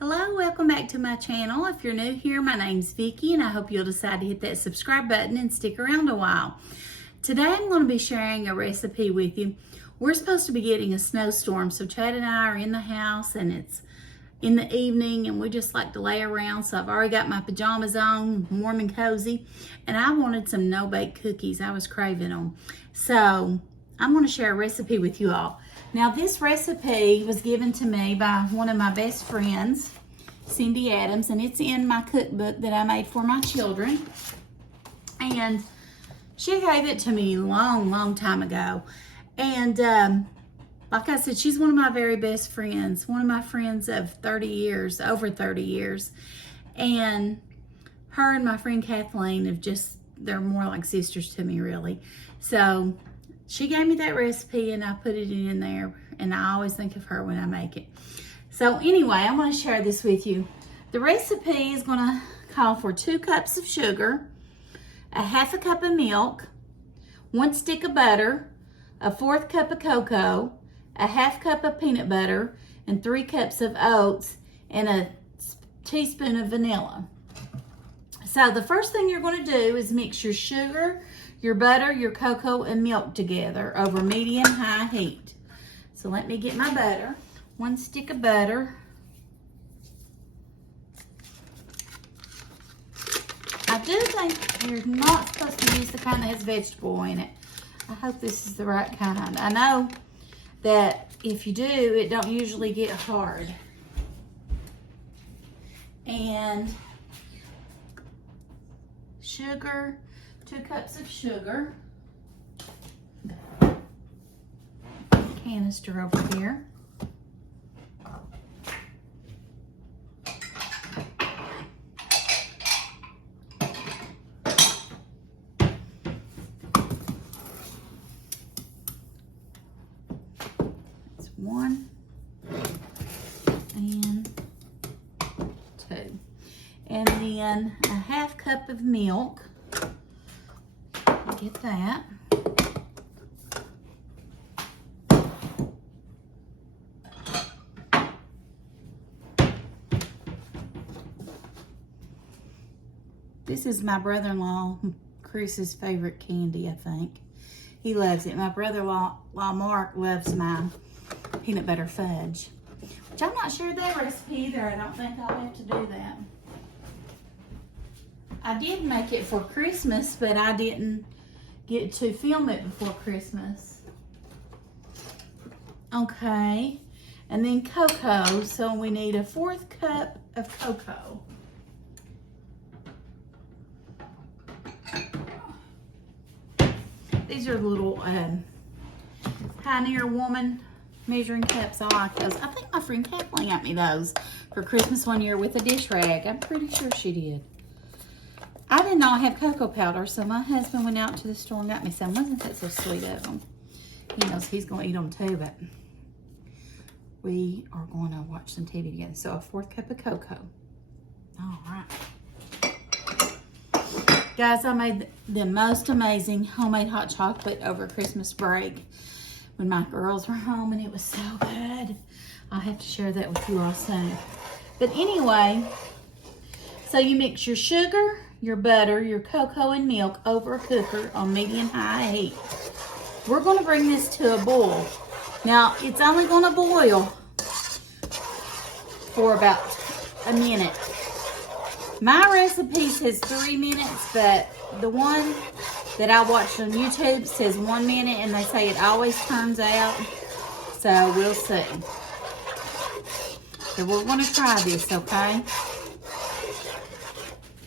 Hello, welcome back to my channel. If you're new here, my name's Vickie and I hope you'll decide to hit that subscribe button and stick around a while. Today I'm going to be sharing a recipe with you. We're supposed to be getting a snowstorm, so Chad and I are in the house and it's in the evening and we just like to lay around, so I've already got my pajamas on, warm and cozy, and I wanted some no-bake cookies. I was craving them. So I'm going to share a recipe with you all. Now this recipe was given to me by one of my best friends, Cindy Adams, and it's in my cookbook that I made for my children. And she gave it to me long time ago. And like I said, she's one of my very best friends, one of my friends of 30 years, over 30 years. And her and my friend Kathleen have just, they're more like sisters to me, really. So she gave me that recipe and I put it in there, and I always think of her when I make it. So anyway, I'm going to share this with you. The recipe is going to call for 2 cups of sugar, a half a cup of milk, 1 stick of butter, a 1/4 cup of cocoa, a half cup of peanut butter, and 3 cups of oats, and a teaspoon of vanilla. So the first thing you're going to do is mix your sugar, your butter, your cocoa, and milk together over medium-high heat. So let me get my butter. 1 stick of butter. I do think you're not supposed to use the kind that has vegetable in it. I hope this is the right kind. I know that if you do, it don't usually get hard. And sugar, 2 cups of sugar. Canister over here. That's 1 and 2. And then a half cup of milk. Get that. This is my brother-in-law, Chris's favorite candy, I think. He loves it. My brother-in-law, Mark, loves my peanut butter fudge, which I'm not sure that recipe either. I don't think I'll have to do that. I did make it for Christmas, but I didn't get to film it before Christmas. Okay, and then cocoa. So we need a 1/4 cup of cocoa. These are little Pioneer Woman measuring cups. I like those. I think my friend Kathleen got me those for Christmas one year with a dish rag. I'm pretty sure she did. I did not have cocoa powder, so my husband went out to the store and got me some. Wasn't that so sweet of him? He knows he's going to eat them too, but we are going to watch some TV together. So a 1/4 cup of cocoa. All right. Guys, I made the most amazing homemade hot chocolate over Christmas break when my girls were home, and it was so good. I'll have to share that with you all soon. But anyway, so you mix your sugar, your butter, your cocoa, and milk over a cooker on medium-high heat. We're going to bring this to a boil. Now, it's only going to boil for about a minute. My recipe says 3 minutes, but the one that I watched on YouTube says 1 minute, and they say it always turns out. So we'll see. So we're going to try this, okay?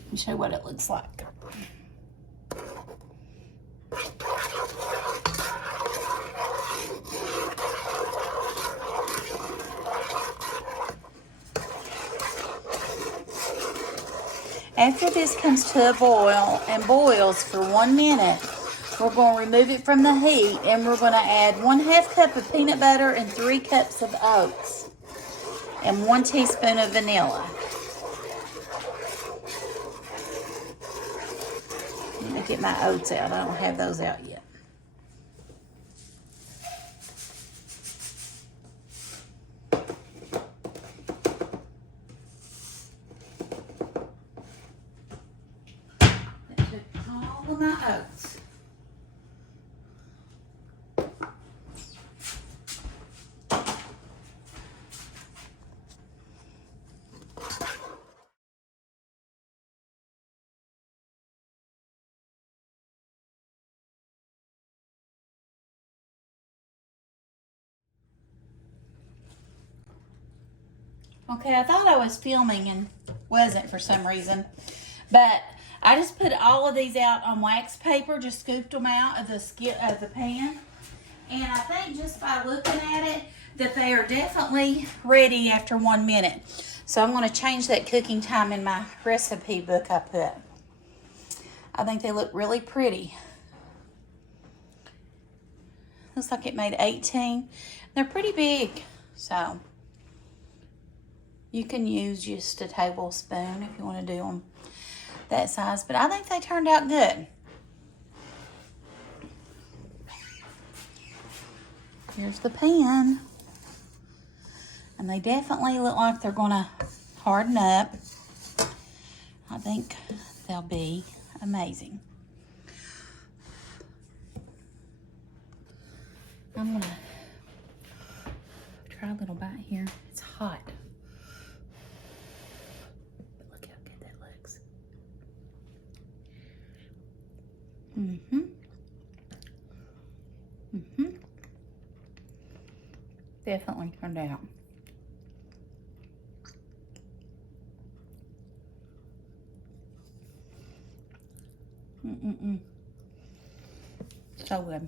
Let me show you what it looks like. After this comes to a boil and boils for 1 minute, we're going to remove it from the heat, and we're going to add 1/2 cup of peanut butter and 3 cups of oats and 1 teaspoon of vanilla. Let me get my oats out. I don't have those out yet. my oats. Okay, I thought I was filming and wasn't for some reason, but I just put all of these out on wax paper, just scooped them out of the pan, and I think just by looking at it that they are definitely ready after 1 minute. So I'm going to change that cooking time in my recipe book I put. I think they look really pretty. Looks like it made 18. They're pretty big, so you can use just a tablespoon if you want to do them that size, but I think they turned out good. Here's the pan. And they definitely look like they're gonna harden up. I think they'll be amazing. I'm gonna try a little bite here. It's hot. But look how good that looks. Definitely turned out. So good.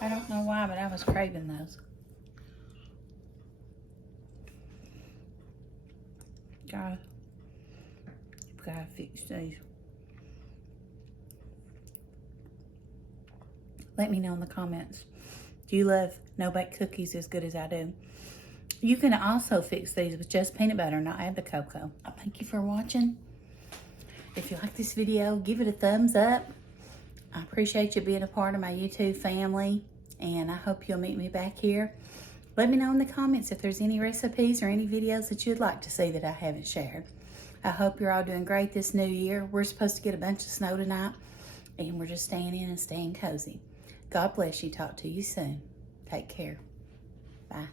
I don't know why, but I was craving those. Gotta fix these. Let me know in the comments. Do you love no-bake cookies as good as I do? You can also fix these with just peanut butter and not add the cocoa. I thank you for watching. If you like this video, give it a thumbs up. I appreciate you being a part of my YouTube family, and I hope you'll meet me back here. Let me know in the comments if there's any recipes or any videos that you'd like to see that I haven't shared. I hope you're all doing great this new year. We're supposed to get a bunch of snow tonight, and we're just staying in and staying cozy. God bless you. Talk to you soon. Take care. Bye.